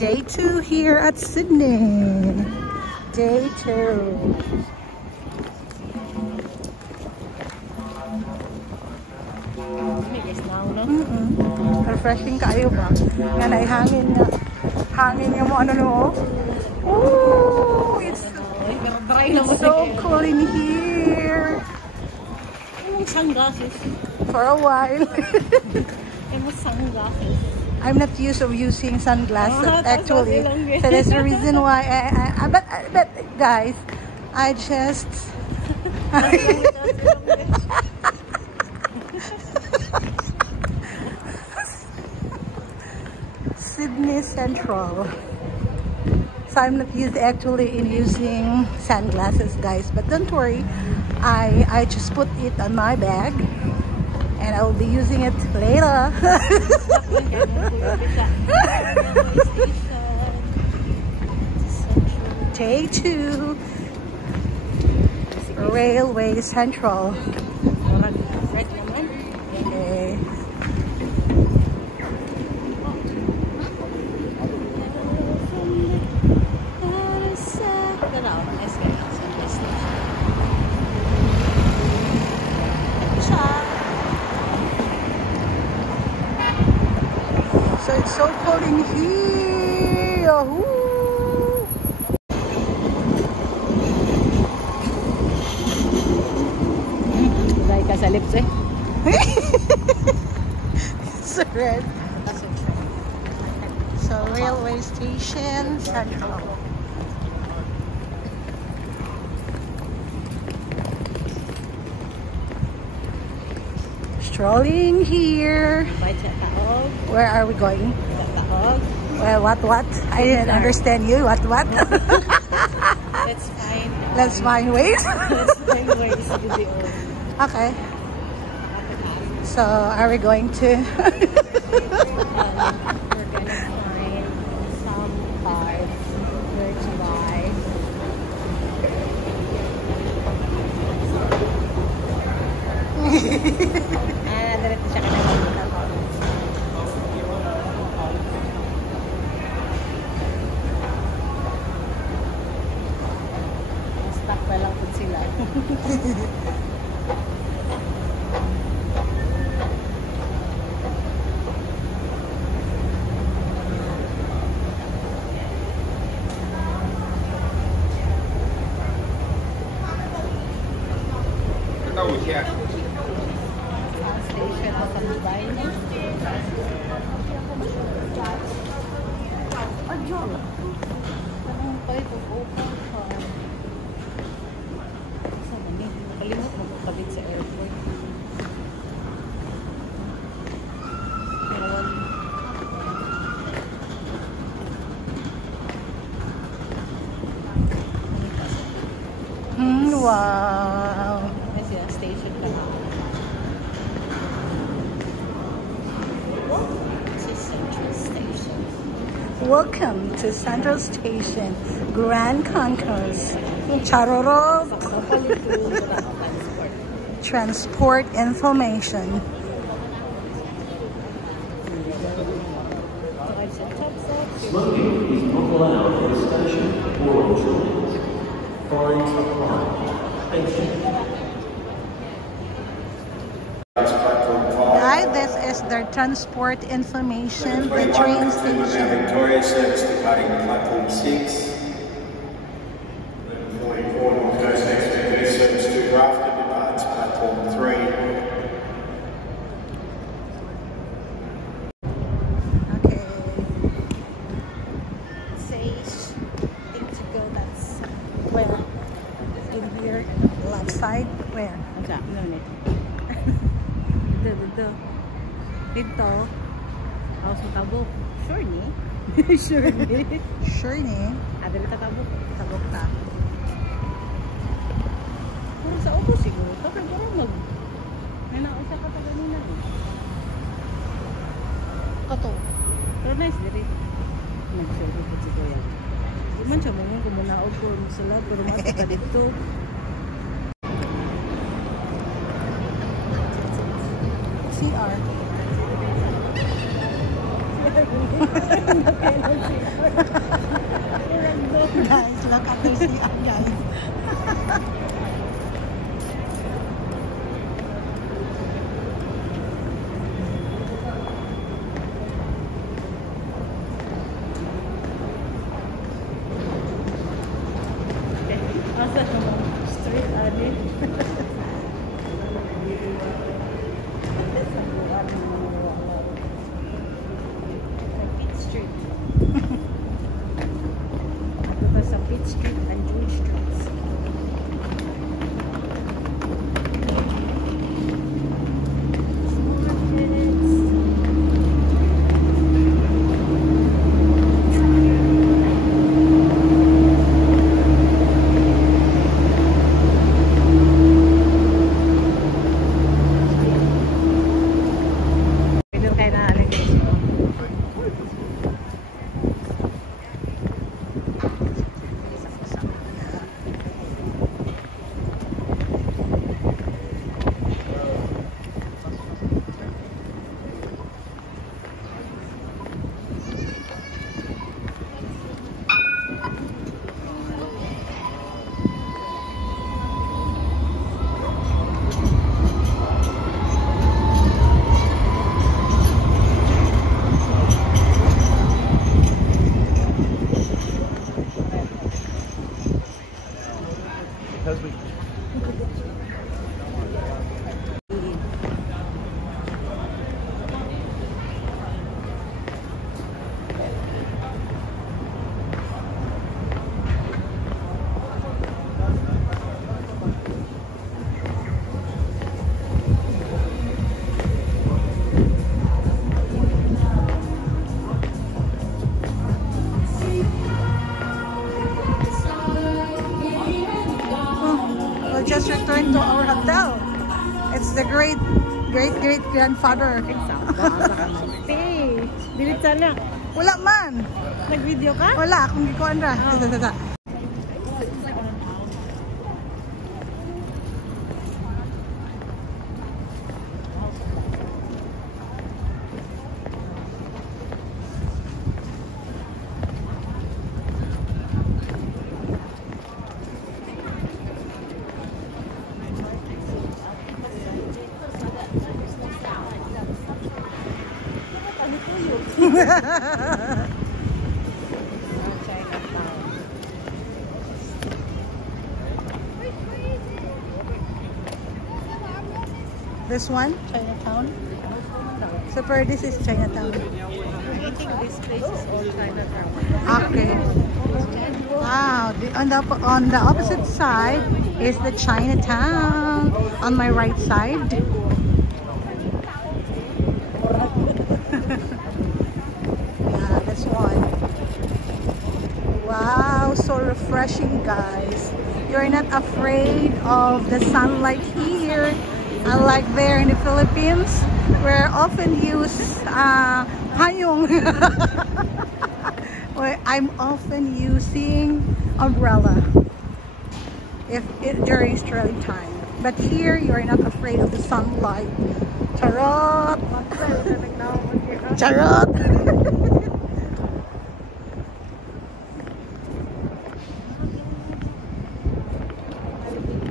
Day 2 here at Sydney. Day 2. Refreshing kayo ba? Yan ay hangin nga. Hangin nga mo ano no? Ooh, it's so cool in here. Sunglasses. For a while. Sunglasses. I'm not used of using sunglasses actually. So that's the reason why but guys, I just Sydney Central. So I'm not used actually in using sunglasses, guys, but don't worry. I just put it on my bag and I will be using it later. Day 2, Railway Central. Okay. So it's so cold in here. Yahoo! Dahil ka sa lips eh. It's red. So railway station Central. Strolling here. Where are we going? Well, what? I didn't understand you. What? Let's find. Let's find ways. Let's find ways to the old. Okay. So, are we going to? We're gonna find some cards where to buy. Diretso siya ka na. Stuck pa lang po sila. Station of Kalubay. Kalimot mo kabit sa airport. Wow. Kasi ang station ka na. This is Central Station. Welcome to Central Station, Grand Concourse. Charorog. Transport information. Smoking is not allowed at the station or on trains. Fines apply. Thank you. Hi, this is their transport information, the train station. Victoria service departing platform 6. 11:44 North Coast Express service to Grafton departs platform 3. Okay. It says think to go that's where? In here, left side, where? No need. Dito. House mo tabok. Sure ni? Sure ni? Sure ni. Dali ta tabok. Tabok ta. Puro sa upo siguro. Kaya puro mag... May nausa ka pa ganina eh. Kato. Pero nice diri. Nag-survey po si Kuya. Di man siya mong kumunaog ko sila. Pero mata ka dito. CR. guys. Look at the CR, guys. Asa siya mo? Straight ali. Pitt Street. Ito sa Pitt Street and George Streets. Just returned to our hotel. It's the great grandfather. Hey, dilit sana. Wala man. Nag-video ka? Wala akong gikuan ra. This one, Chinatown. So for this is Chinatown. I think this place is all Chinatown. Okay. Wow. On the opposite side is the Chinatown. On my right side. Yeah, this one. Wow, so refreshing, guys. You're not afraid of the sunlight here. Unlike there in the Philippines, where often use hayong. Where I'm often using umbrella during straight time. But here, you're not afraid of the sunlight. Charot! Charot!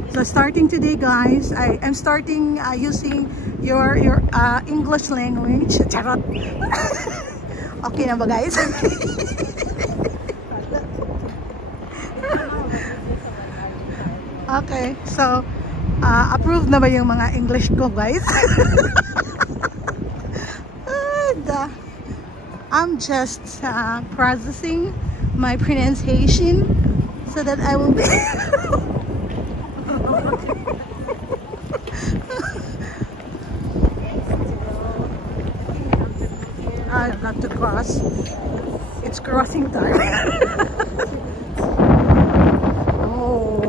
So starting today, guys, I am starting using your English language. Charot. Okay na ba, guys? Okay, so approved na ba yung mga English ko, guys? And, I'm just processing my pronunciation so that I will be I've got to cross. It's crossing time. Oh.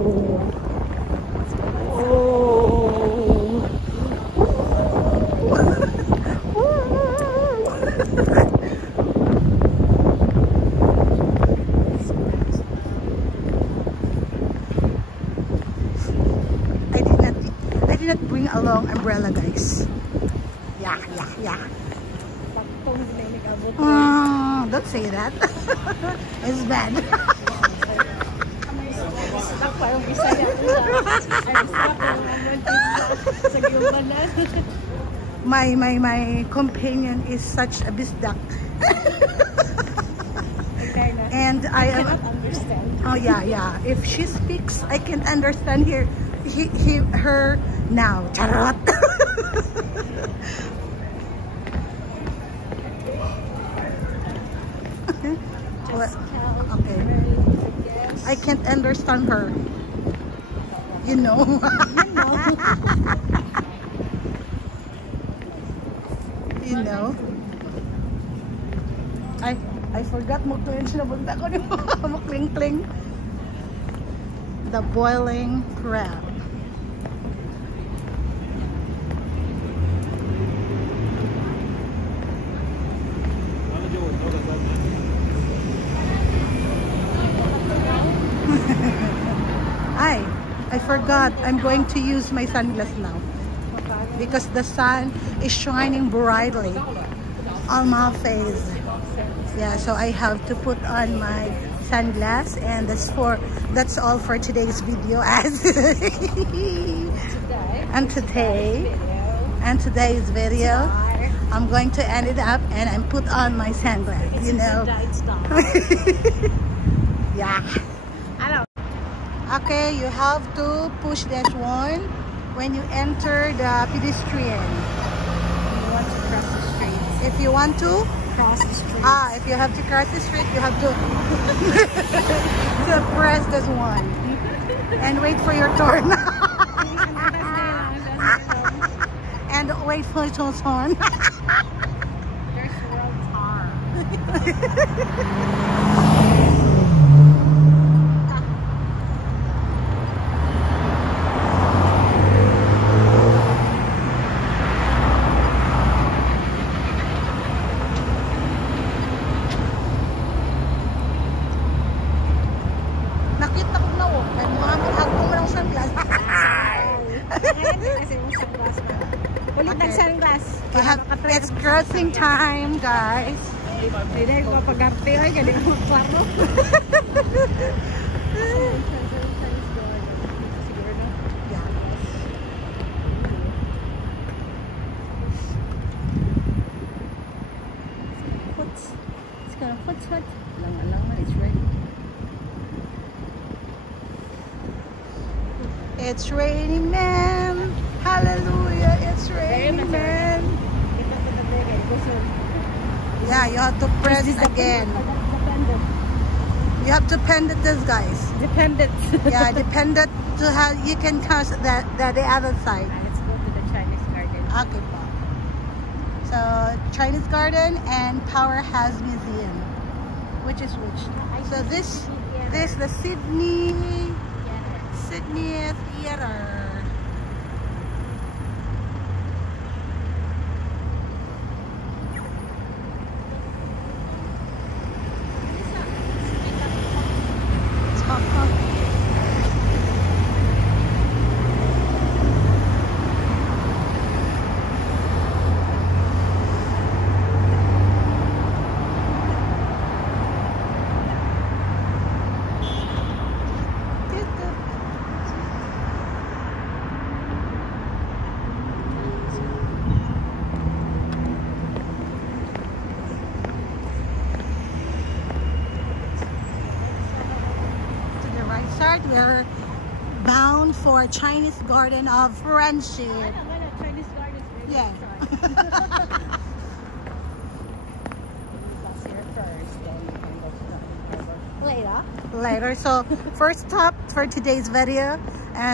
Oh. I did not bring along umbrella, guys. Yeah. Don't say that. It's bad. My companion is such a bisdak. And I cannot understand. Oh yeah. If she speaks, I can understand her now. Charot. Okay. I can't understand her. You know. You know. I forgot mo to yun sinabunta ko yung makling-kling. The boiling crab. I forgot. I'm going to use my sunglasses now because the sun is shining brightly on my face. Yeah, so I have to put on my sunglasses, and that's all for today's video. And today's video, I'm going to end it up and I put on my sunglasses. You know. Yeah. Okay, you have to push that one when you enter the pedestrian. You want to cross the street. If you want to Cross the street. if you have to cross the street, you have to to press this one and wait for your turn. And wait for your turn. There's world tar. Nakita ko na oh. Kaya mga mag-agong mo ng sunglass. Ulit ng sunglass. It's crossing time, guys. Hindi ko pag-arte. Ay, galing mo klaro. It's gonna put. Lang, it's ready. It's raining, man. Hallelujah, it's raining, man. Yeah, you have to press again. You have to bend it, this guys. Dependent. Yeah, dependent to how you can cross the other side. Let's go to the Chinese garden. Okay, po. So Chinese Garden and Powerhouse Museum, which is which? So this the Sydney Theater. We're bound for Chinese Garden of Friendship. Chinese garden. Yeah. Later. So first stop for today's video,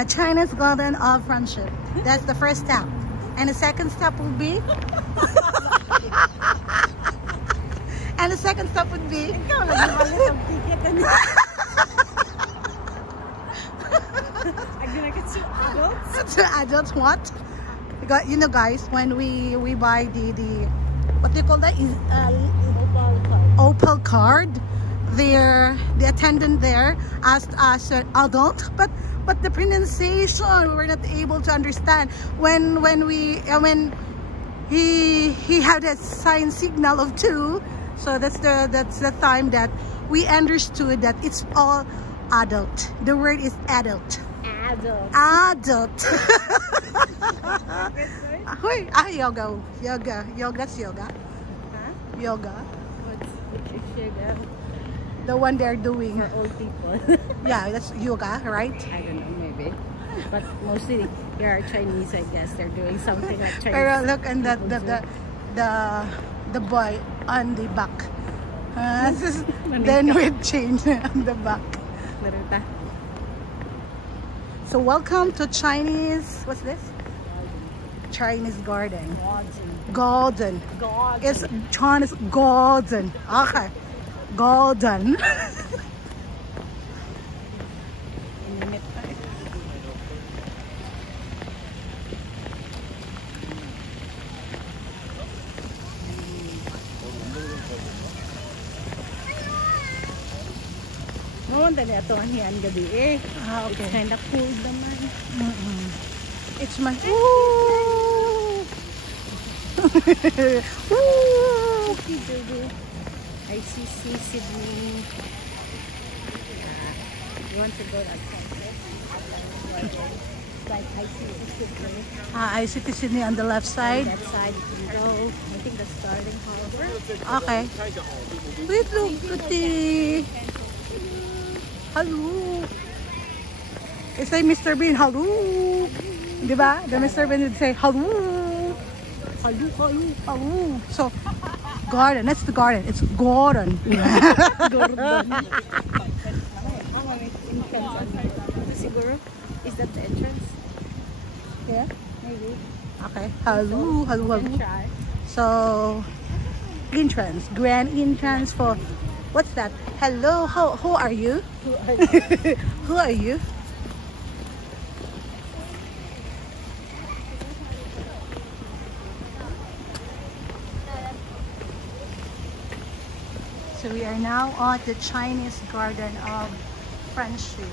Chinese Garden of Friendship. That's the first stop. And the second stop will be and the second stop would be to adults. What? You know, guys, when we buy the what do you call that? Opal card. The attendant there asked us adult, but the pronunciation we were not able to understand. When he had a sign signal of 2, so that's the time that we understood that it's all adult. The word is adult. adult. Adult. Wait, yoga. That's yoga. Huh? Yoga. Which is yoga The one they're doing. for old people. Yeah, that's yoga, right? I don't know, maybe. But mostly they are Chinese, I guess. They're doing something like Chinese. Pero look, and people do. the boy on the back. Then with change on the back. Narita. So welcome to Chinese. What's this? Chinese garden. Garden. It's Chinese garden. Okay. Garden. Inimit pa eh. Mawanda niya ito ang hiyan gabi eh. Ah, okay. It's kind of cool naman. It's my. Woo! Woo! Okay, baby. ICC Sydney. You want to go to a concert? Like ICC Sydney. ICT Sydney on the left side. That side you can go. I think that's starting however. Okay. Wait, look, Kuti. Hello. It's like Mr. Bean. Hello. Diba? The Mr. Bean would say, hello. Hello, hello, hello. So, garden. That's the garden. It's garden. Siguro? Is that the entrance? Yeah. Maybe. Okay. Hello, hello, Can hello. try. So, entrance. Grand entrance for, what's that? Hello, who are you? Who are you? So we are now at the Chinese Garden of Friendship.